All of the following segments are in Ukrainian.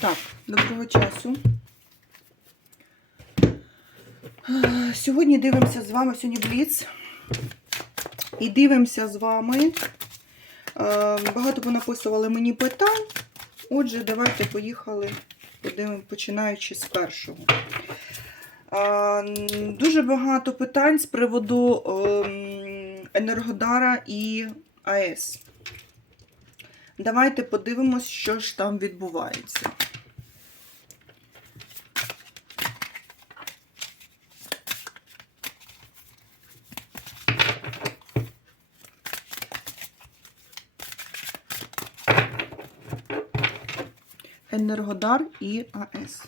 Так, доброго часу. Сьогодні дивимося з вами сьогодні Бліц. І дивимося з вами. Багато понаписували мені питань. Отже, давайте поїхали, починаючи з першого. Дуже багато питань з приводу ем, Енергодара і АЕС. Давайте подивимось, що ж там відбувається. Енергодар і АЕС.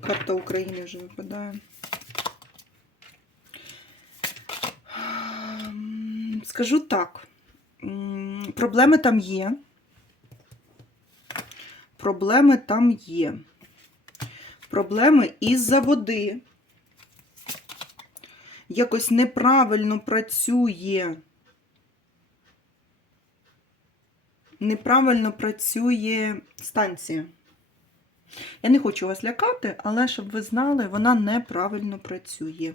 Карта України вже випадає. Ем, Скажу так. Проблеми там є. Проблеми там є. Проблеми із-за води. Якось неправильно працює. Неправильно працює станція. Я не хочу вас лякати, але щоб ви знали, вона неправильно працює.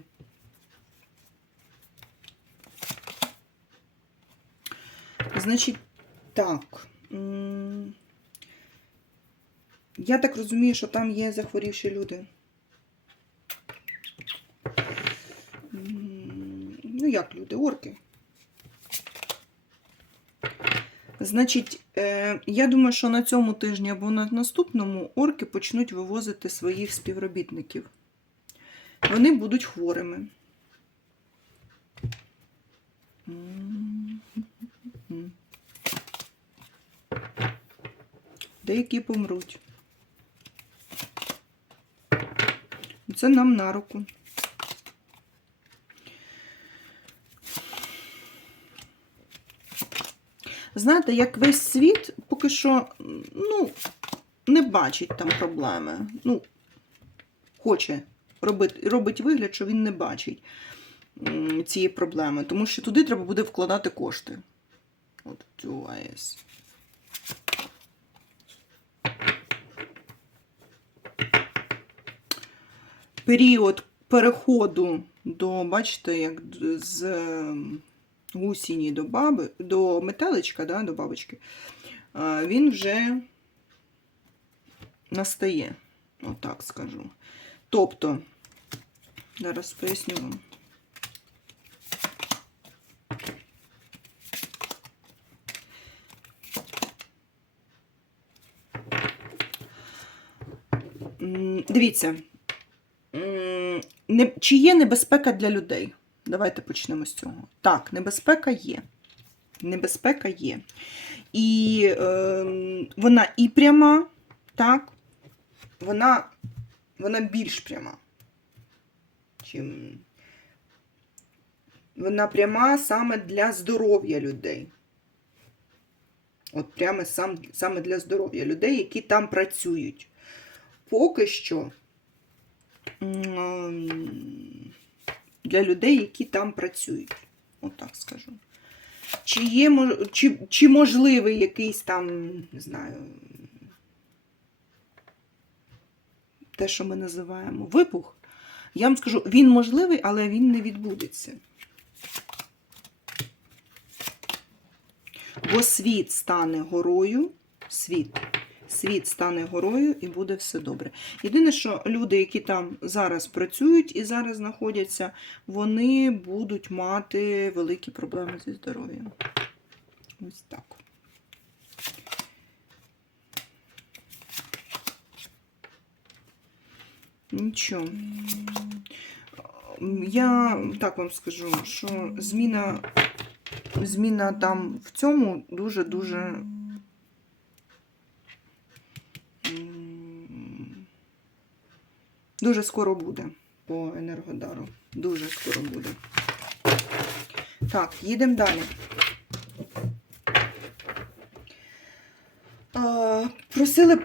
Значить, так. Я так розумію, що там є захворівші люди. М, Ну, як люди, орки. Значить, е, я думаю, що на цьому тижні або на наступному орки почнуть вивозити своїх співробітників. Вони будуть хворими. Деякі помруть. Це нам на руку. Знаєте, як весь світ поки що ну, не бачить там проблеми. Ну, хоче робити, робить вигляд, що він не бачить цієї проблеми, тому що туди треба буде вкладати кошти. От цю АЕС. Період переходу до, бачите, як з гусіні до баби, до метеличка, да, до бабочки, він вже настає, отак скажу. Тобто, зараз поясню вам. Дивіться, чи є небезпека для людей? Давайте почнемо з цього. Так, небезпека є. Небезпека є. І е, вона і пряма, так, вона, вона більш пряма. Чим... Вона пряма саме для здоров'я людей. От прямо сам, саме для здоров'я людей, які там працюють. Поки що. м, для людей, які там працюють. Отак скажу. Чи є чи, чи можливий якийсь там, не знаю, те, що ми називаємо вибух, я вам скажу, він можливий, але він не відбудеться. Бо світ стане горою, світ. Світ стане горою і буде все добре. Єдине, що люди, які там зараз працюють і зараз знаходяться, вони будуть мати великі проблеми зі здоров'ям. Ось так. Нічого. Я так вам скажу, що зміна, зміна там в цьому дуже-дуже дуже скоро буде по Енергодару. Дуже скоро буде. Так, їдемо далі. Просили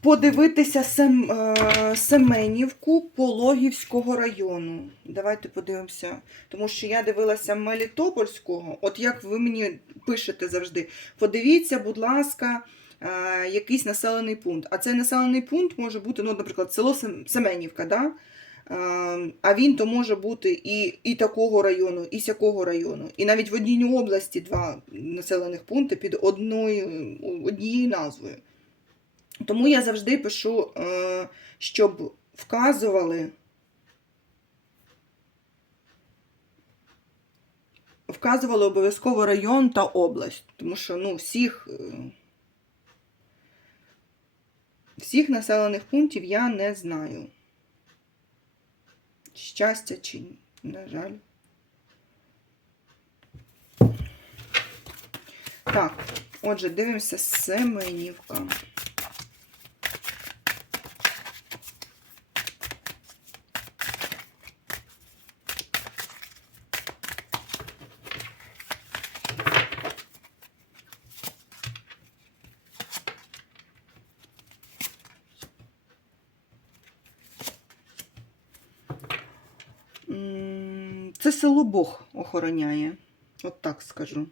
подивитися е, Семенівку Пологівського району. Давайте подивимося. Тому що я дивилася Мелітопольського. От як ви мені пишете завжди, подивіться, будь ласка, е, якийсь населений пункт. А цей населений пункт може бути, ну, наприклад, село Семенівка, да? Е, а він то може бути і, і такого району, і сякого району. І навіть в одній області два населених пункти під одною, однією назвою. Тому я завжди пишу, е, щоб вказували. Вказували обов'язково район та область, тому що ну, всіх, е, всіх населених пунктів я не знаю. Щастя чи на жаль. Так, отже, дивимося Семенівка. Село Бог охороняє. От так скажу.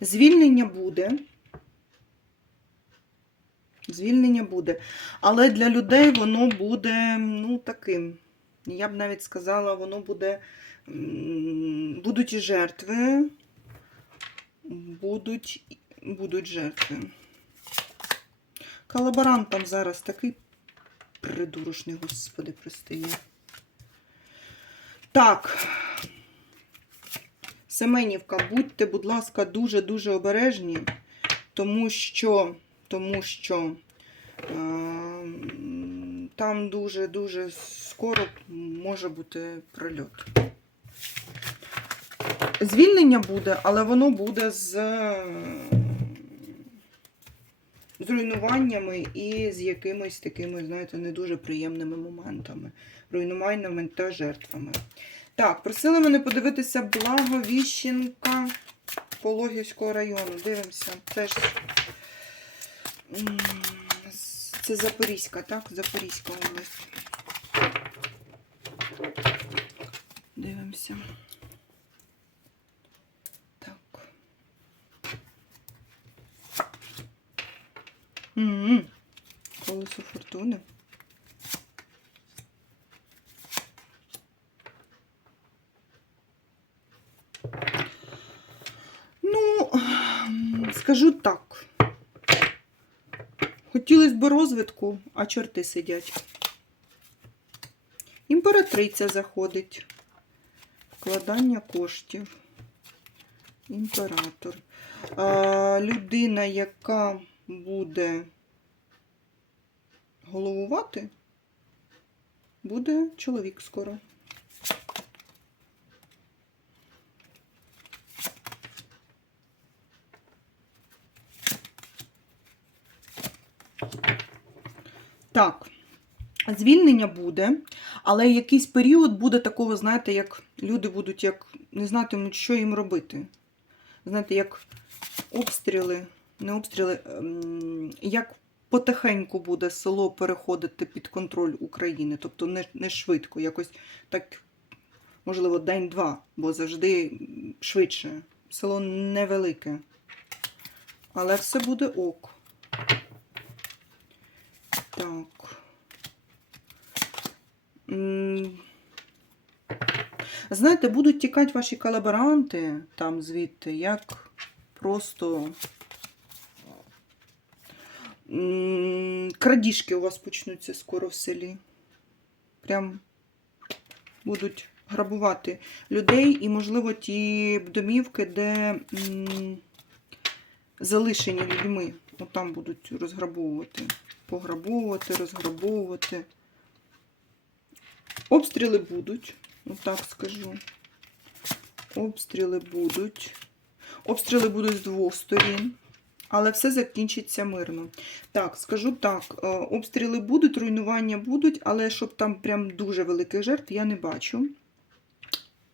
Звільнення буде. Звільнення буде. Але для людей воно буде, ну, таким. Я б навіть сказала, воно буде. Будуть і жертви. Будуть, будуть жертви. Колаборант зараз такий придурочний, господи, пристає. Так. Семенівка, будьте, будь ласка, дуже-дуже обережні, тому що, тому що там дуже-дуже скоро може бути прильот. Звільнення буде, але воно буде з, з руйнуваннями і з якимись такими, знаєте, не дуже приємними моментами. Руйнуваннями та жертвами. Так, просили мене подивитися Благовіщенка Пологівського району. Дивимося. Теж це Запорізька, так? Запорізька область. Дивимося. Так. М, Колесо фортуни. Ну, скажу так. Розвитку, а чорти сидять. Імператриця заходить. Вкладання коштів. Імператор. А, людина, яка буде головувати, буде чоловік скоро. Так, звільнення буде, але якийсь період буде такого, знаєте, як люди будуть як не знатимуть, що їм робити. Знаєте, як обстріли, не обстріли, ем, як потихеньку буде село переходити під контроль України. Тобто не, не швидко, якось так, можливо, день-два, бо завжди швидше. Село невелике. Але все буде ок. Так. Знаєте, будуть тікати ваші колаборанти там звідти, як просто крадіжки у вас почнуться скоро в селі. Прям будуть грабувати людей і, можливо, ті домівки, де залишені людьми, от там будуть розграбовувати пограбовувати, розграбовувати. Обстріли будуть, отак скажу. Обстріли будуть. Обстріли будуть з двох сторін, але все закінчиться мирно. Так, скажу так: е, обстріли будуть, руйнування будуть, але щоб там прям дуже великих жертв, я не бачу.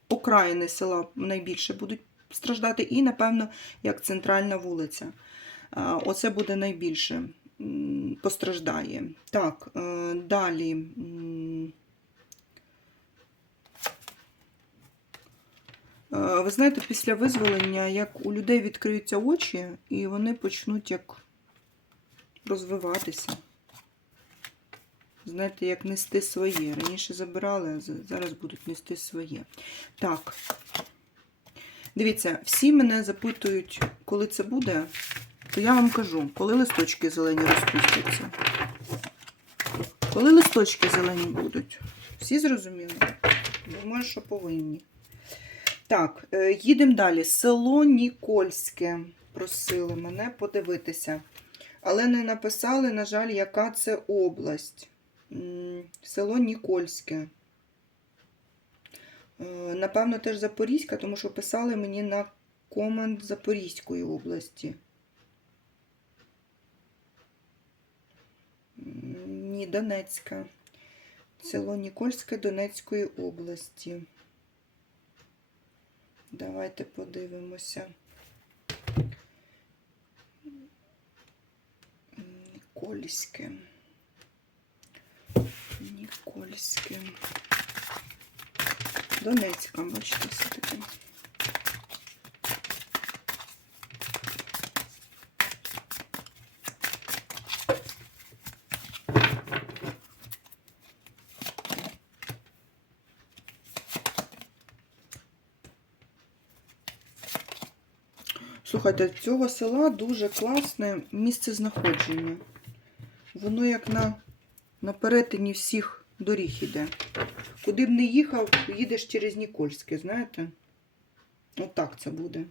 Окраїни села найбільше будуть страждати, і, напевно, як центральна вулиця. Е, Оце буде найбільше постраждає. Так, е, далі. Е, Ви знаєте, після визволення, як у людей відкриються очі, і вони почнуть як розвиватися. Знаєте, як нести своє. Раніше забирали, а зараз будуть нести своє. Так. Дивіться, всі мене запитують, коли це буде, то я вам кажу, коли листочки зелені розпустяться. Коли листочки зелені будуть. Всі зрозуміли? Думаю, що повинні. Так, е, їдемо далі. Село Нікольське. Просили мене подивитися. Але не написали, на жаль, яка це область. Село Нікольське. Е, Напевно, теж Запорізька, тому що писали мені на комент Запорізької області. М, Ні, Донецька. Село Нікольське Донецької області. Давайте подивимося. Нікольське. Нікольське. Донецька, бачите, все-таки. Слухайте, цього села дуже класне місце знаходження. Воно як на, на перетині всіх доріг іде. Куди б не їхав, їдеш через Нікольське, знаєте? Отак це буде.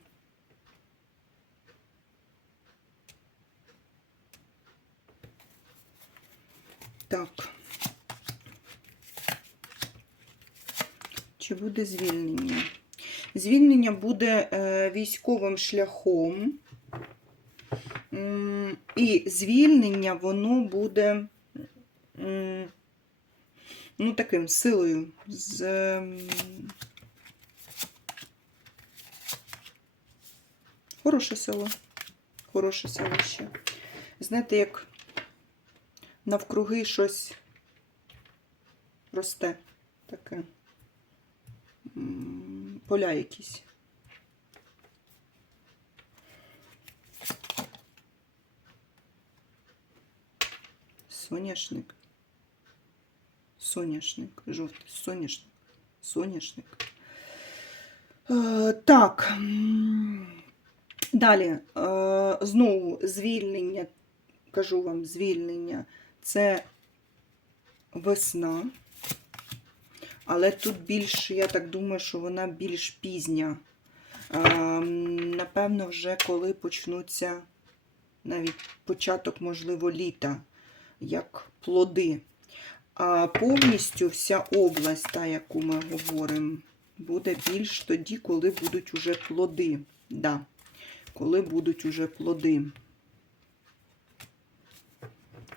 Так. Чи буде звільнення? Звільнення буде е, військовим шляхом. І звільнення воно буде ну, таким силою. З, ем, Хороше село. Хороше селище. Знаєте, як навкруги щось росте таке. Поля якісь. Соняшник. Соняшник. Жовтий. Соняшник. Соняшник. Е, так. Далі. Е, знову звільнення. Кажу вам, звільнення. Це весна. Але тут більш, я так думаю, що вона більш пізня. Ем, Напевно, вже коли почнуться навіть початок, можливо, літа, як плоди. А повністю вся область, та, яку ми говоримо, буде більш тоді, коли будуть уже плоди. Да, коли будуть уже плоди.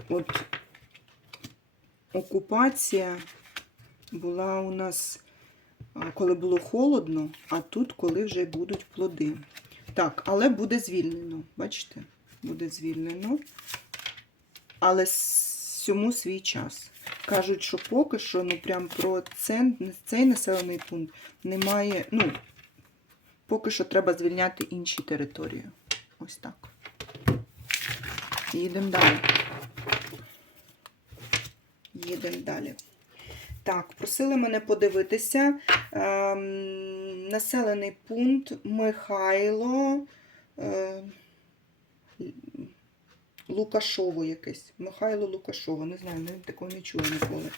От окупація була у нас, коли було холодно, а тут, коли вже будуть плоди. Так, але буде звільнено. Бачите? Буде звільнено. Але всьому свій час. Кажуть, що поки що, ну прям про цей населений пункт немає. Ну, поки що треба звільняти інші території. Ось так. Їдемо далі. Їдемо далі. Так, просили мене подивитися. Ем, населений пункт Михайло е, Лукашово якесь. Михайло Лукашово. Не знаю, такого не чула ніколи.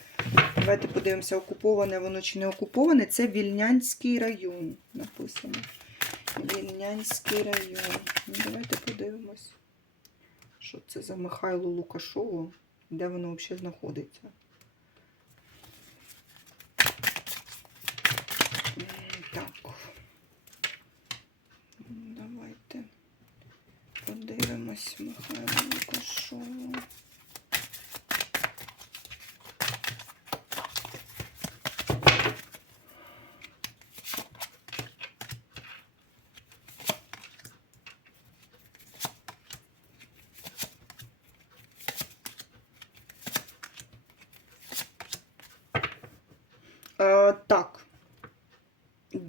Давайте подивимося, окуповане воно чи не окуповане. Це Вільнянський район написано. Вільнянський район. Ну, давайте подивимось, що це за Михайло Лукашово, де воно взагалі знаходиться. Так. Давайте подивимось Михайло Лукашову.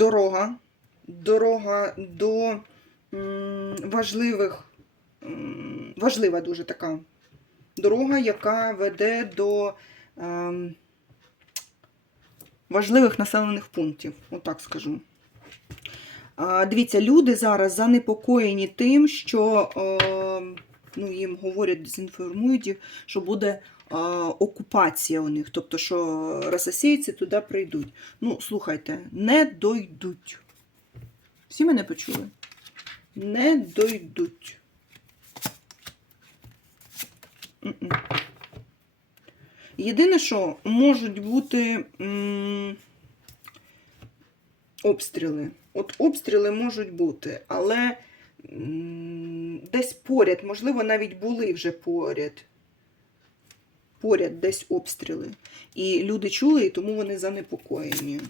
Дорога. Дорога до важливих, важлива дуже така дорога, яка веде до ем, важливих населених пунктів, отак скажу. Дивіться, люди зараз занепокоєні тим, що е, ну, їм говорять, дезінформують їх, що буде окупація у них, тобто, що рососійці туди прийдуть. Ну, слухайте, не дойдуть. Всі мене почули? Не дойдуть. Єдине, що можуть бути м, обстріли. От обстріли можуть бути, але м, десь поряд, можливо, навіть були вже поряд. Поряд десь обстріли. І люди чули, і тому вони занепокоєні.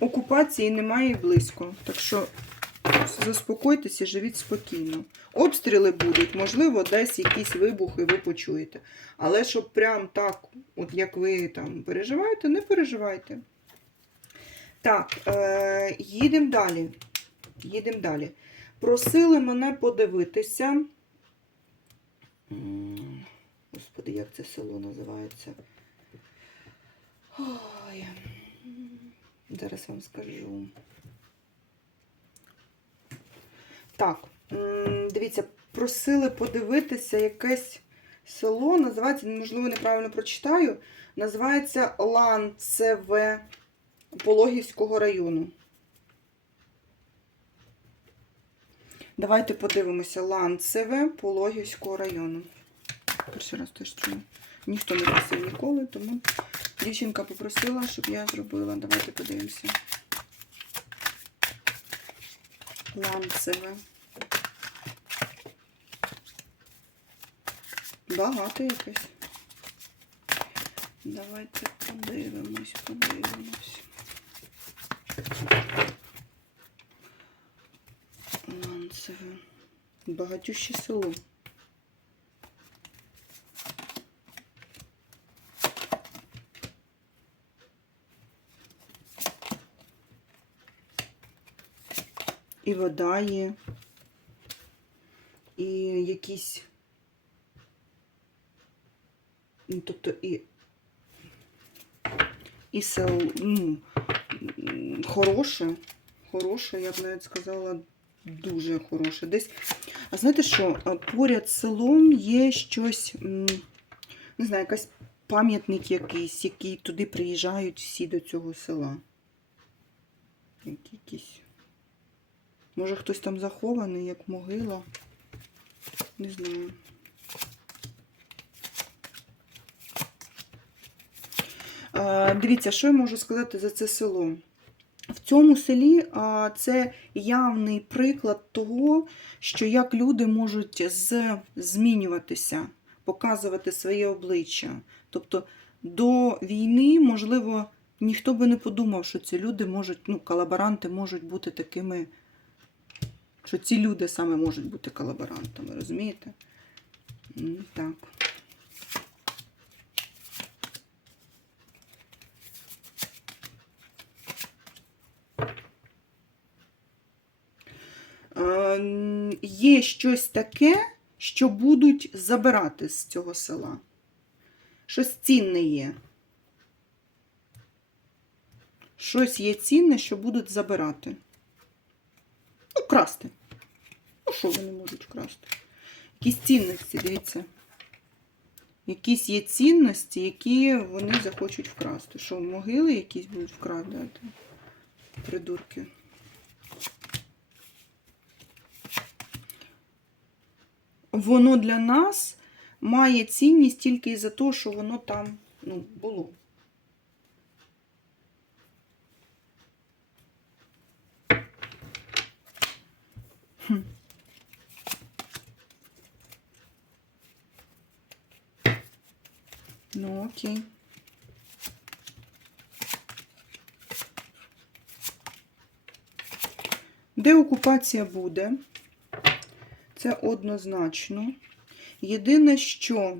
Окупації немає і близько. Так що заспокойтеся, живіть спокійно. Обстріли будуть, можливо, десь якісь вибухи ви почуєте. Але щоб прям так, от як ви там переживаєте, не переживайте. Так, е, їдемо далі. Їдемо далі. Просили мене подивитися. Господи, як це село називається? Ой. Зараз вам скажу. Так, дивіться, просили подивитися якесь село, називається, можливо, неправильно прочитаю. Називається Ланцеве Пологівського району. Давайте подивимося Ланцеве Пологівського району. Перший раз теж чую. Ніхто не просив ніколи, тому дівчинка попросила, щоб я зробила. Давайте подивимося. Ланцеве. Багато якесь. Давайте подивимось, подивимось. Ланцеве. Багатюще село. І вода є, і якісь, ну, тобто і, і сел, ну, хороше, хороше, я б навіть сказала, дуже хороше. Десь, а знаєте що, поряд з селом є щось, не знаю, якась пам'ятник якийсь, який туди приїжджають всі до цього села. Якісь. Може хтось там захований, як могила. Не знаю. Дивіться, що я можу сказати за це село. Цьому селі це явний приклад того, що як люди можуть змінюватися, показувати своє обличчя. Тобто до війни, можливо, ніхто би не подумав, що ці люди можуть, ну, колаборанти можуть бути такими що ці люди саме можуть бути колаборантами, розумієте? Так. Е, м, Є щось таке, що будуть забирати з цього села. Щось цінне є. Щось є цінне, що будуть забирати. Ну, красти. Ну, що вони можуть красти? Якісь цінності, дивіться. Якісь є цінності, які вони захочуть вкрасти. Що, могили якісь будуть вкрадати? Придурки. воно для нас має цінність тільки за те, що воно там ну, було. Ну, окей. Де окупація буде? Це однозначно. Єдине, що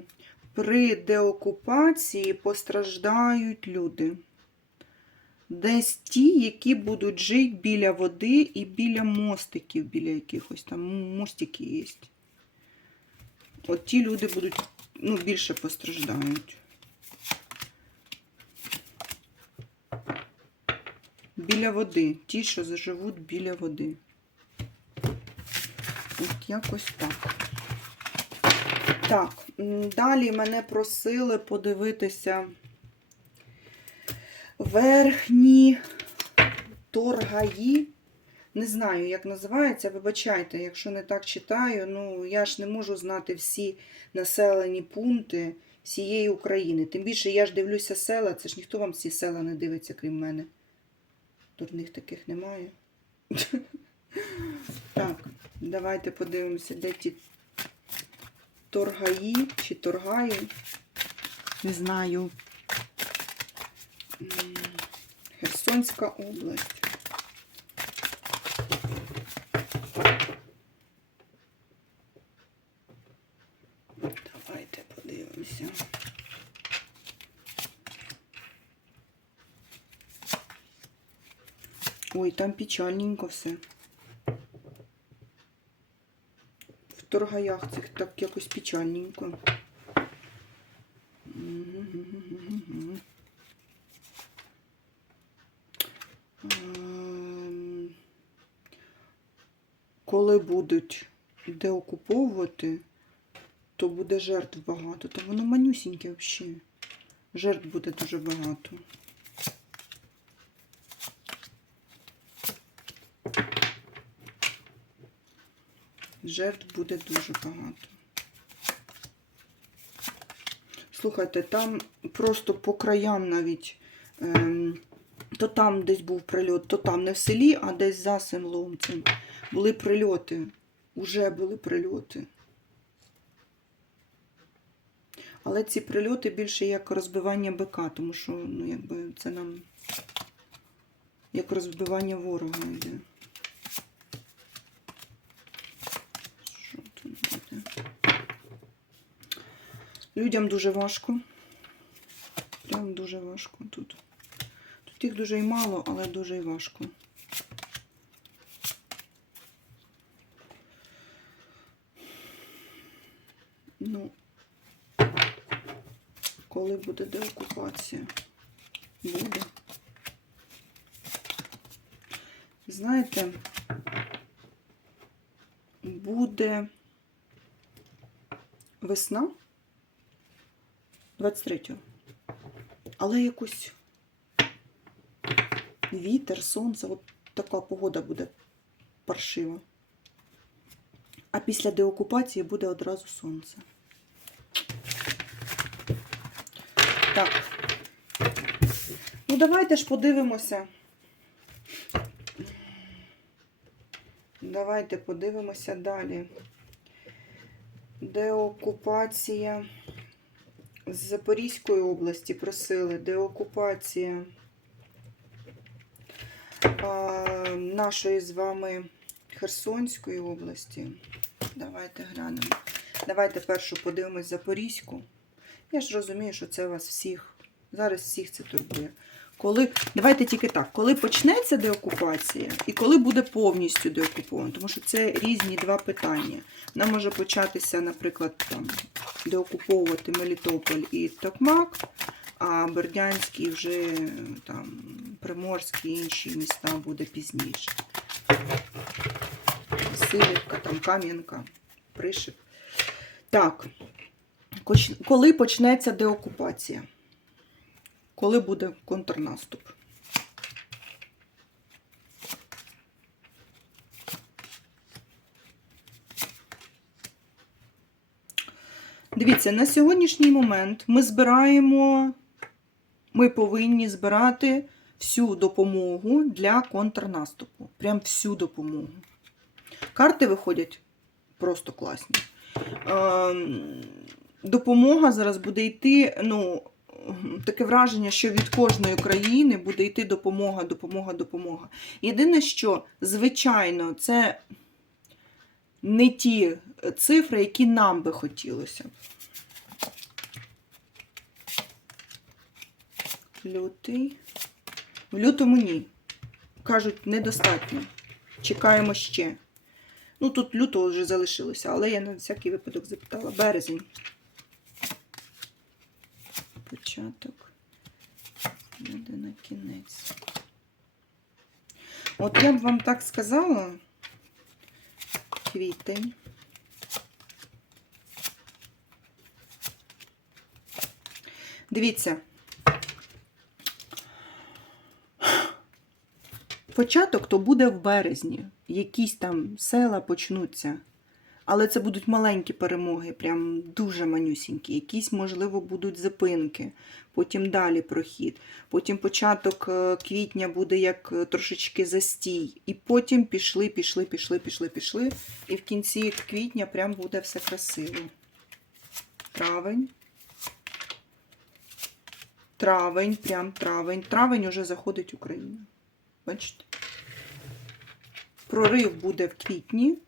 при деокупації постраждають люди. Десь ті, які будуть жити біля води і біля мостиків, біля якихось там мостики є. От ті люди будуть ну, більше постраждають. Біля води. Ті, що заживуть біля води. Якось так. Так, далі мене просили подивитися верхні торгаї. Не знаю, як називається, вибачайте, якщо не так читаю, ну я ж не можу знати всі населені пункти всієї України. Тим більше я ж дивлюся села, це ж ніхто вам ці села не дивиться, крім мене. Дурних таких немає. Так, давайте подивимося, де ті торгаї чи торгаї. Не знаю. Херсонська область. Давайте подивимося. Ой, там печальненько все. В торгаях цих так якось печальненько. Ем, Коли будуть деокуповувати, то буде жертв багато. Та воно манюсіньке взагалі. Жертв буде дуже багато. Жертв буде дуже багато. Слухайте, там просто по краям навіть. Ем, то там десь був прильот, то там не в селі, а десь за селом цим. Були прильоти. Уже були прильоти. Але ці прильоти більше як розбивання БК, тому що ну, якби це нам як розбивання ворога йде. Що тут буде? Людям дуже важко. Прям дуже важко тут. Тут їх дуже і мало, але дуже і важко. Ну, коли буде деокупація? Буде. Знаєте, буде весна 23-го. Але якось вітер, сонце, от така погода буде паршива. А після деокупації буде одразу сонце. Так. Ну, давайте ж подивимося. Давайте подивимося далі. Деокупація з Запорізької області просили. Деокупація нашої з вами Херсонської області. Давайте глянемо. Давайте першу подивимось Запорізьку. Я ж розумію, що це вас всіх. Зараз всіх це турбує. Коли, давайте тільки так, коли почнеться деокупація і коли буде повністю деокуповано, тому що це різні два питання. Вона може початися, наприклад, там, деокуповувати Мелітополь і Токмак, а Бердянський вже там Приморські і інші міста буде пізніше. Васильівка, там Кам'янка, Пришип. Так, коли почнеться деокупація? Коли буде контрнаступ? Дивіться, на сьогоднішній момент ми збираємо, ми повинні збирати всю допомогу для контрнаступу. Прям всю допомогу. Карти виходять просто класні. Ем, допомога зараз буде йти, ну, таке враження, що від кожної країни буде йти допомога, допомога, допомога. Єдине, що, звичайно, це не ті цифри, які нам би хотілося. Лютий. В лютому ні. Кажуть, недостатньо. Чекаємо ще. Ну, тут лютого вже залишилося, але я на всякий випадок запитала. Березень. Початок. Буде на кінець. От я б вам так сказала. Квітень. Дивіться. Початок то буде в березні. Якісь там села почнуться. Але це будуть маленькі перемоги, прям дуже манюсінькі. Якісь, можливо, будуть зупинки, потім далі прохід. Потім початок е, квітня буде як е, трошечки застій. І потім пішли, пішли, пішли, пішли, пішли. І в кінці квітня прям буде все красиво. Травень. Травень, прям травень. Травень уже заходить Україна. Бачите? Прорив буде в квітні,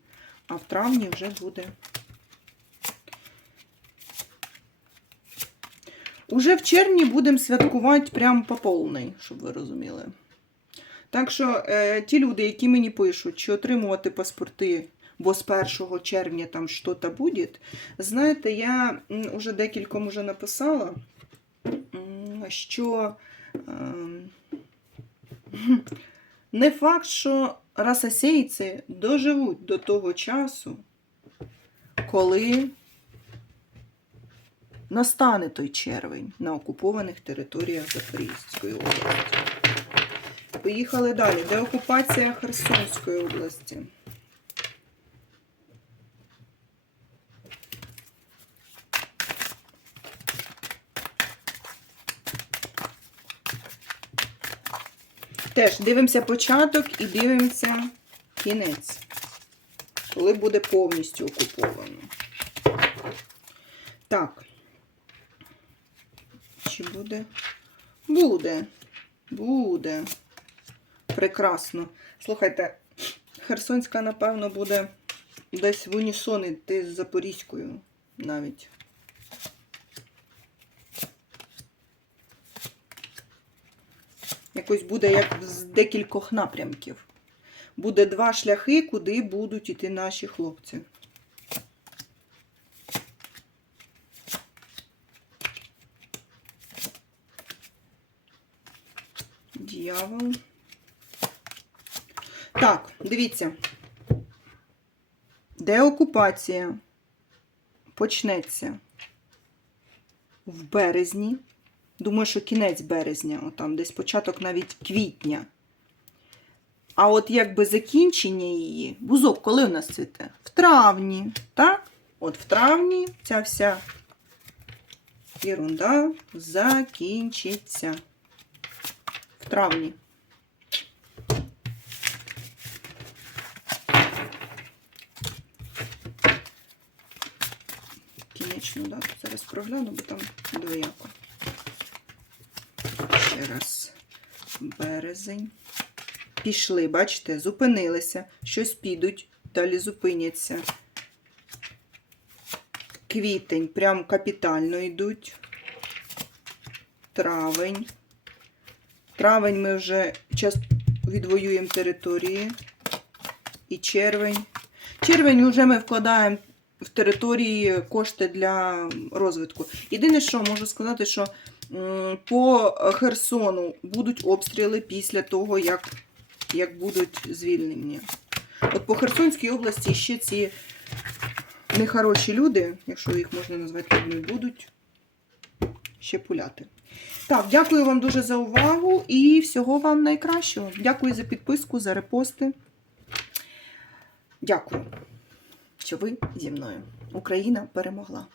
а в травні вже буде. Уже в червні будемо святкувати прям по повній, щоб ви розуміли. Так що е, ті люди, які мені пишуть, що отримувати паспорти, бо з 1 червня там щось буде, знаєте, я м, уже декільком уже написала, що ем, не факт, що расасейці доживуть до того часу, коли настане той червень на окупованих територіях Запорізької області. Поїхали далі. Деокупація Херсонської області. Теж дивимося початок і дивимося кінець, коли буде повністю окуповано. Так. Чи буде? Буде. Буде. Прекрасно. Слухайте, Херсонська, напевно, буде десь в унісон йти з Запорізькою навіть. Якось буде як з декількох напрямків. Буде два шляхи, куди будуть іти наші хлопці. Дьявол. Так, дивіться. Деокупація почнеться в березні. Думаю, що кінець березня, отам, десь початок навіть квітня. А от якби закінчення її, бузок, коли у нас цвіте? В травні. Так? От в травні ця вся ерунда закінчиться. В травні. Кінечну дату зараз прогляну, бо там двояко. Ще раз. Березень. Пішли, бачите, зупинилися. Щось підуть, далі зупиняться. Квітень, прям капітально йдуть. Травень. Травень ми вже час відвоюємо території. І червень. Червень вже ми вкладаємо в території кошти для розвитку. Єдине, що можу сказати, що по Херсону будуть обстріли після того, як, як будуть звільнені. От по Херсонській області ще ці нехороші люди, якщо їх можна назвати людьми, будуть ще пуляти. Так, дякую вам дуже за увагу і всього вам найкращого. Дякую за підписку, за репости. Дякую, що ви зі мною. Україна перемогла.